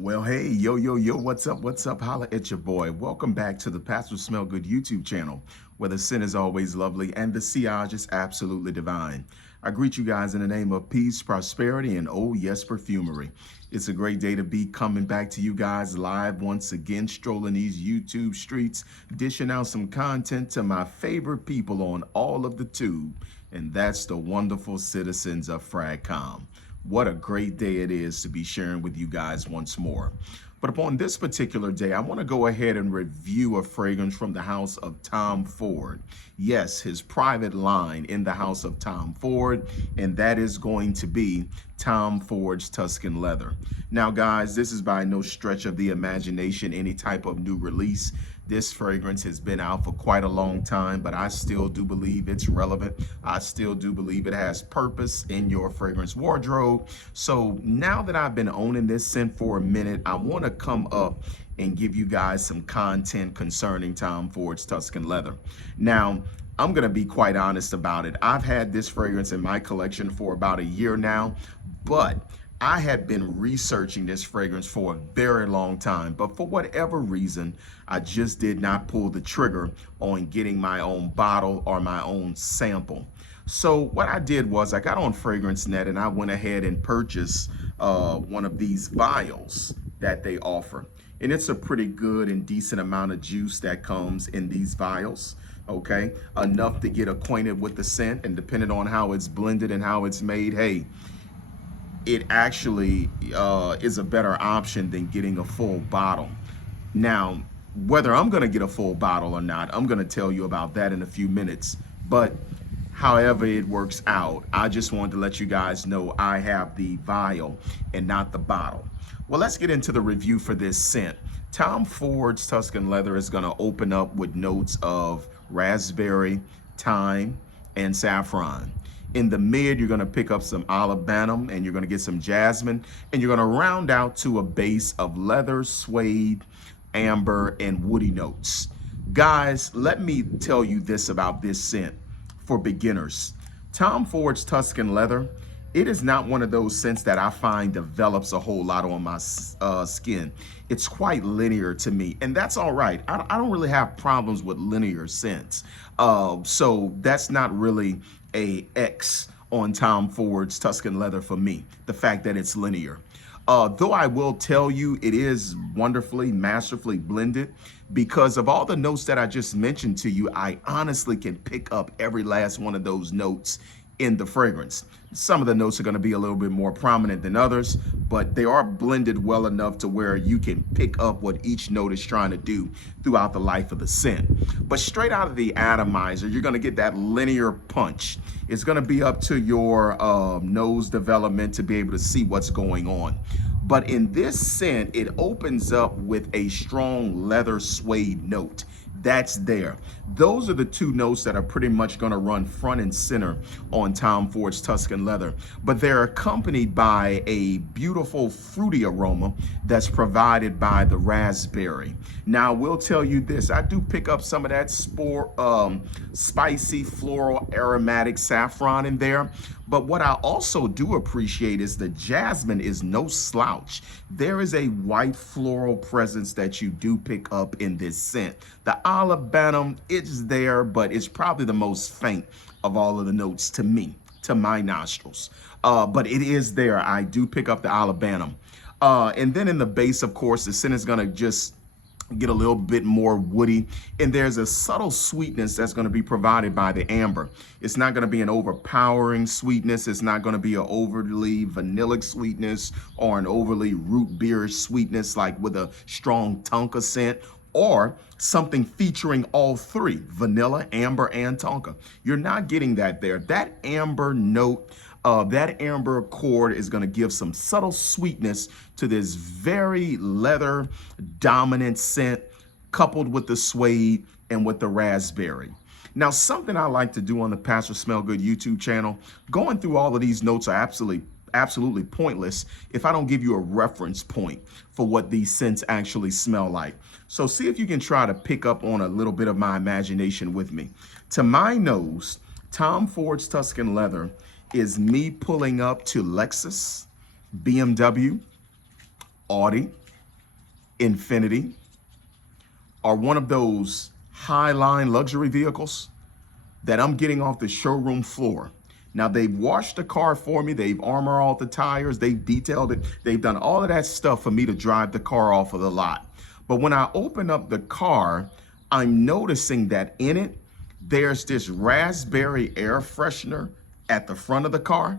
Well, hey, yo, what's up? Holla at your boy. Welcome back to the Pastor Smell Good YouTube channel, where the sin is always lovely and the sillage is absolutely divine. I greet you guys in the name of peace, prosperity, and oh yes, perfumery. It's a great day to be coming back to you guys live once again, strolling these YouTube streets, dishing out some content to my favorite people on all of the tube, and that's the wonderful citizens of Fragcom. What a great day it is to be sharing with you guys once more. But upon this particular day, I want to go ahead and review a fragrance from the house of Tom Ford. Yes, his private line in the house of Tom Ford, and that is going to be Tom Ford's Tuscan Leather. Now, guys, this is by no stretch of the imagination any type of new release. This fragrance has been out for quite a long time, but I still do believe it's relevant. I still do believe it has purpose in your fragrance wardrobe. So now that I've been owning this scent for a minute, I want to come up and give you guys some content concerning Tom Ford's Tuscan Leather. Now, I'm going to be quite honest about it. I've had this fragrance in my collection for about a year now, but I had been researching this fragrance for a very long time, but for whatever reason, I just did not pull the trigger on getting my own bottle or my own sample. So what I did was I got on FragranceNet and I went ahead and purchased one of these vials that they offer. And it's a pretty good and decent amount of juice that comes in these vials. Okay, enough to get acquainted with the scent, and depending on how it's blended and how it's made, hey, it actually is a better option than getting a full bottle. Now, whether I'm going to get a full bottle or not, I'm going to tell you about that in a few minutes. But however it works out, I just wanted to let you guys know I have the vial and not the bottle. Well, let's get into the review for this scent. Tom Ford's Tuscan Leather is going to open up with notes of raspberry, thyme, and saffron. In the mid, you're going to pick up some olibanum and you're going to get some jasmine, and you're going to round out to a base of leather, suede, amber, and woody notes. Guys, let me tell you this about this scent for beginners. Tom Ford's Tuscan Leather, it is not one of those scents that I find develops a whole lot on my skin. It's quite linear to me, and that's all right. I don't really have problems with linear scents. So that's not really a X on Tom Ford's Tuscan Leather for me, the fact that it's linear. Though I will tell you it is wonderfully, masterfully blended. Because of all the notes that I just mentioned to you, I honestly can pick up every last one of those notes in the fragrance. Some of the notes are going to be a little bit more prominent than others, but they are blended well enough to where you can pick up what each note is trying to do throughout the life of the scent. But straight out of the atomizer, you're going to get that linear punch. It's going to be up to your nose development to be able to see what's going on. But in this scent, it opens up with a strong leather suede note. That's there. Those are the two notes that are pretty much going to run front and center on Tom Ford's Tuscan Leather, but they're accompanied by a beautiful fruity aroma that's provided by the raspberry. Now, I will tell you this, I do pick up some of that spicy floral aromatic saffron in there, but what I also do appreciate is the jasmine is no slouch. There is a white floral presence that you do pick up in this scent. The olibanum, it's there, but it's probably the most faint of all of the notes to me, to my nostrils. But it is there. I do pick up the olibanum. And then in the base, of course, the scent is going to just get a little bit more woody, and there's a subtle sweetness that's going to be provided by the amber. It's not going to be an overpowering sweetness. It's not going to be an overly vanillic sweetness or an overly root beer sweetness like with a strong tonka scent, or something featuring all three, vanilla, amber, and tonka. You're not getting that there. That amber note, that amber chord is going to give some subtle sweetness to this very leather dominant scent, coupled with the suede and with the raspberry. Now, something I like to do on the Pastor Smell Good YouTube channel, going through all of these notes are absolutely pointless if I don't give you a reference point for what these scents actually smell like. So see if you can try to pick up on a little bit of my imagination with me. To my nose, Tom Ford's Tuscan Leather is me pulling up to Lexus, BMW, Audi, Infinity, or one of those high-line luxury vehicles that I'm getting off the showroom floor. Now, they've washed the car for me. They've armored all the tires. They've detailed it. They've done all of that stuff for me to drive the car off of the lot. But when I open up the car, I'm noticing that in it, there's this raspberry air freshener at the front of the car.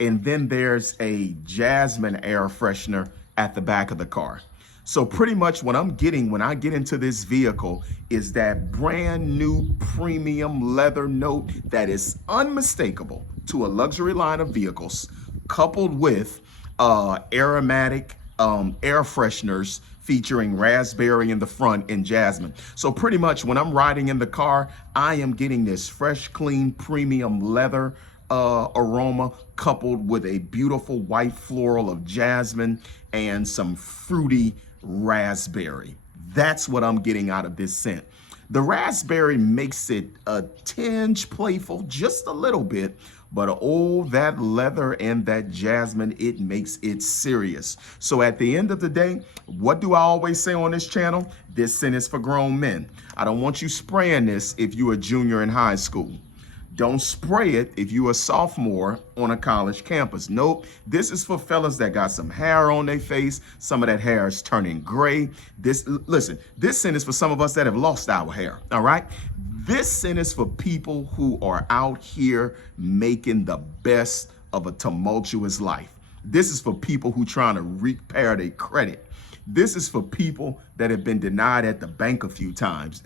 And then there's a jasmine air freshener at the back of the car. So pretty much what I'm getting when I get into this vehicle is that brand new premium leather note that is unmistakable to a luxury line of vehicles, coupled with aromatic air fresheners featuring raspberry in the front and jasmine. So pretty much when I'm riding in the car, I am getting this fresh, clean, premium leather aroma coupled with a beautiful white floral of jasmine and some fruity raspberry. That's what I'm getting out of this scent. The raspberry makes it a tinge playful, just a little bit, but oh, that leather and that jasmine, it makes it serious. So at the end of the day, what do I always say on this channel? This scent is for grown men. I don't want you spraying this if you're a junior in high school. Don't spray it if you're a sophomore on a college campus. Nope, this is for fellas that got some hair on their face. Some of that hair is turning gray. Listen, this scent is for some of us that have lost our hair, all right? This scent is for people who are out here making the best of a tumultuous life. This is for people who trying to repair their credit. This is for people that have been denied at the bank a few times.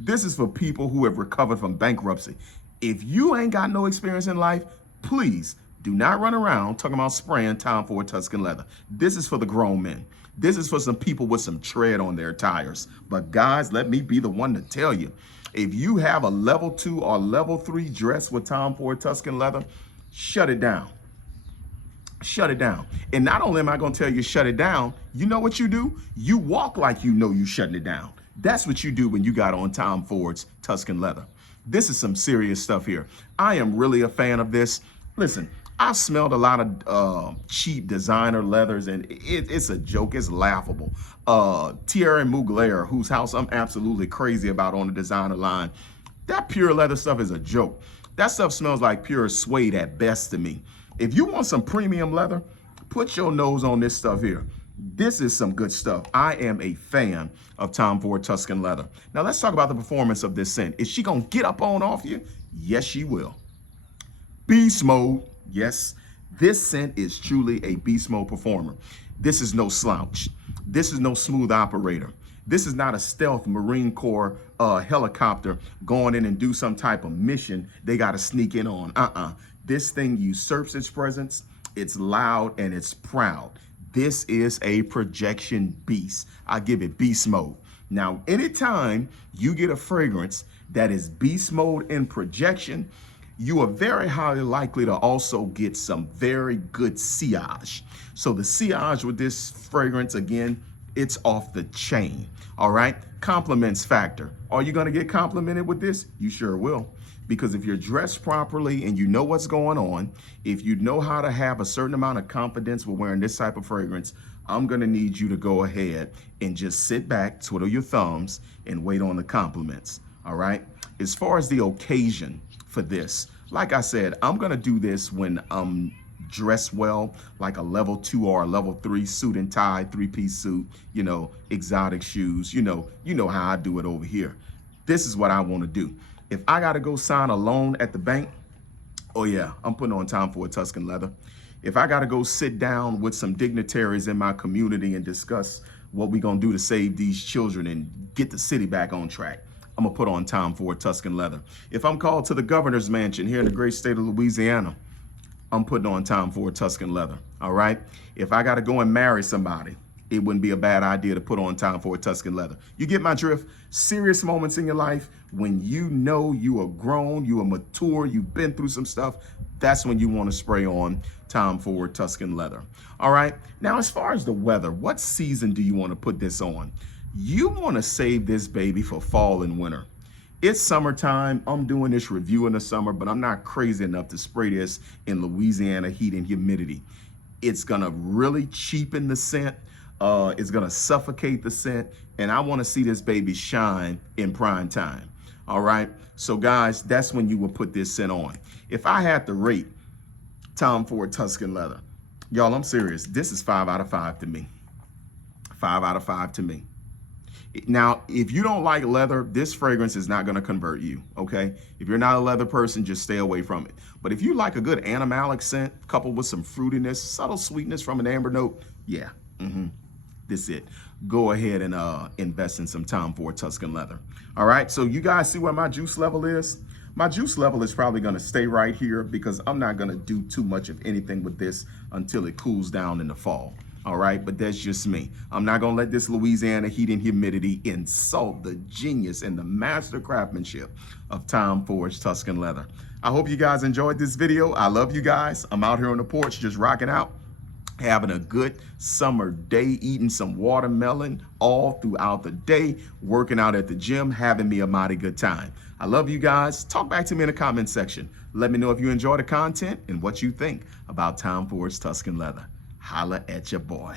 This is for people who have recovered from bankruptcy. If you ain't got no experience in life, please do not run around talking about spraying Tom Ford Tuscan leather. This is for the grown men. This is for some people with some tread on their tires. But guys, let me be the one to tell you, if you have a level 2 or level 3 dress with Tom Ford Tuscan leather, shut it down. Shut it down. And not only am I going to tell you shut it down, you know what you do? You walk like you know you shutting it down. That's what you do when you got on Tom Ford's Tuscan leather. This is some serious stuff here. I am really a fan of this. Listen, I've smelled a lot of cheap designer leathers, and it's a joke. It's laughable. Thierry Mugler, whose house I'm absolutely crazy about on the designer line, that pure leather stuff is a joke. That stuff smells like pure suede at best to me. If you want some premium leather, put your nose on this stuff here. This is some good stuff. I am a fan of Tom Ford Tuscan leather. Now let's talk about the performance of this scent. Is she gonna get up on off you? Yes, she will. Beast mode. Yes, this scent is truly a beast mode performer. This is no slouch. This is no smooth operator. This is not a stealth Marine Corps helicopter going in and do some type of mission they got to sneak in on. This thing usurps its presence. It's loud and it's proud. This is a projection beast. I give it beast mode. Now, anytime you get a fragrance that is beast mode in projection, you are very highly likely to also get some very good sillage. So the sillage with this fragrance, again, it's off the chain, all right? Compliments factor. Are you gonna get complimented with this? You sure will. Because if you're dressed properly and you know what's going on, if you know how to have a certain amount of confidence with wearing this type of fragrance, I'm gonna need you to go ahead and just sit back, twiddle your thumbs, and wait on the compliments, all right? As far as the occasion for this, like I said, I'm gonna do this when I'm dressed well, like a level 2 or a level 3 suit and tie, 3-piece suit, you know, exotic shoes, you know how I do it over here. This is what I wanna do. If I gotta go sign a loan at the bank, oh yeah, I'm putting on Tom Ford Tuscan leather. If I gotta go sit down with some dignitaries in my community and discuss what we gonna do to save these children and get the city back on track, I'm gonna put on Tom Ford Tuscan leather. If I'm called to the governor's mansion here in the great state of Louisiana, I'm putting on Tom Ford Tuscan leather, all right? If I gotta go and marry somebody, it wouldn't be a bad idea to put on Tom Ford Tuscan leather. You get my drift? Serious moments in your life when you know you are grown, you are mature, you've been through some stuff, that's when you want to spray on Tom Ford Tuscan leather. All right, now as far as the weather, what season do you want to put this on? You want to save this baby for fall and winter. It's summertime. I'm doing this review in the summer, but I'm not crazy enough to spray this in Louisiana heat and humidity. It's gonna really cheapen the scent. It's gonna suffocate the scent, and I want to see this baby shine in prime time. All right, so guys, that's when you would put this scent on. If I had to rate Tom Ford Tuscan Leather, y'all, I'm serious. This is 5 out of 5 to me. 5 out of 5 to me. Now, if you don't like leather, this fragrance is not going to convert you, okay? If you're not a leather person, just stay away from it. But if you like a good animalic scent coupled with some fruitiness, subtle sweetness from an amber note, yeah, this is it. Go ahead and invest in some Tom Ford Tuscan Leather. All right, so you guys see where my juice level is? My juice level is probably going to stay right here because I'm not going to do too much of anything with this until it cools down in the fall. All right, but that's just me. I'm not going to let this Louisiana heat and humidity insult the genius and the master craftsmanship of Tom Ford's Tuscan Leather. I hope you guys enjoyed this video. I love you guys. I'm out here on the porch just rocking out, having a good summer day, eating some watermelon all throughout the day, working out at the gym, having me a mighty good time. I love you guys. Talk back to me in the comment section. Let me know if you enjoy the content and what you think about Tom Ford's Tuscan Leather. Holla at your boy.